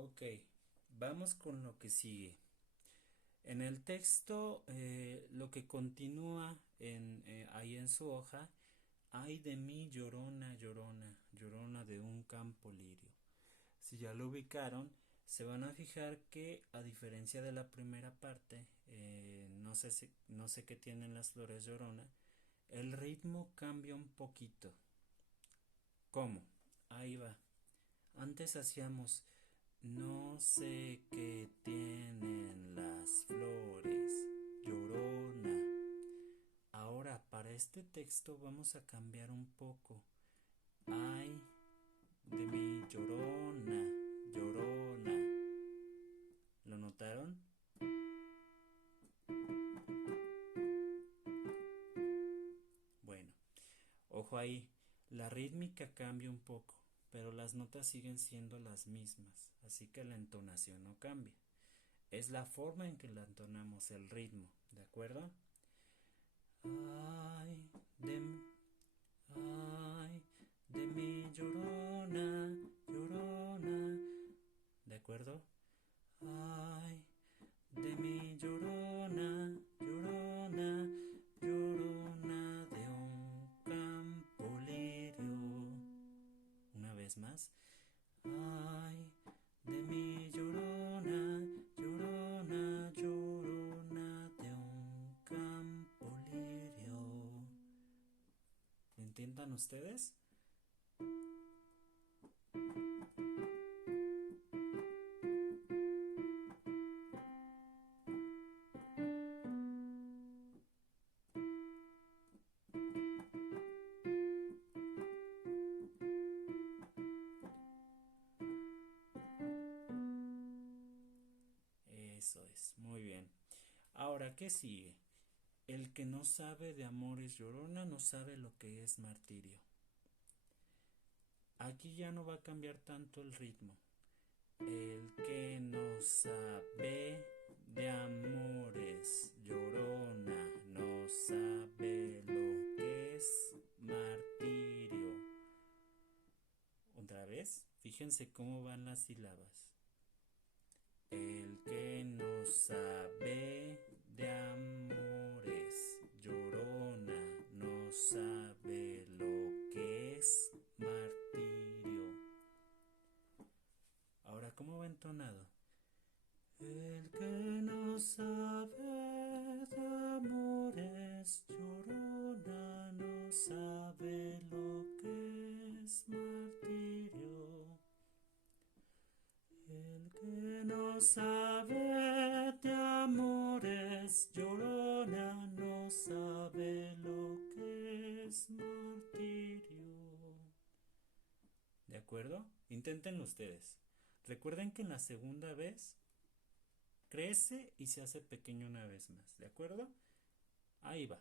Ok, vamos con lo que sigue. En el texto, lo que continúa ahí en su hoja, ay de mí llorona, llorona, llorona de un campo lirio. Si ya lo ubicaron, se van a fijar que a diferencia de la primera parte, no sé qué tienen las flores llorona, el ritmo cambia un poquito. ¿Cómo? Ahí va. Antes hacíamos no sé qué tienen las flores, llorona. Ahora, para este texto vamos a cambiar un poco. Ay de mi llorona, llorona. ¿Lo notaron? Bueno, ojo ahí. La rítmica cambia un poco, pero las notas siguen siendo las mismas, así que la entonación no cambia. Es la forma en que la entonamos, el ritmo, ¿de acuerdo? Ay, ay, de mi llorona, llorona. ¿De acuerdo? Ay, de mi llorona, llorona, llorona de un campo lirio. Una vez más. Ay, de mi llorona, llorona, llorona de un campo lirio. ¿Lo intentan ustedes? Eso es, muy bien. Ahora, ¿qué sigue? El que no sabe de amores llorona no sabe lo que es martirio. Aquí ya no va a cambiar tanto el ritmo. El que no sabe de amores llorona no sabe lo que es martirio. Otra vez, fíjense cómo van las sílabas. El que no sabe de amores llorona no sabe lo que es martirio. Ahora, ¿cómo va entonado? El que no sabe de amores llorona no sabe lo que es martirio. El que no sabe de amores llorona no sabe lo que es martirio. ¿De acuerdo? Inténtenlo ustedes. Recuerden que en la segunda vez crece y se hace pequeño una vez más. ¿De acuerdo? Ahí va.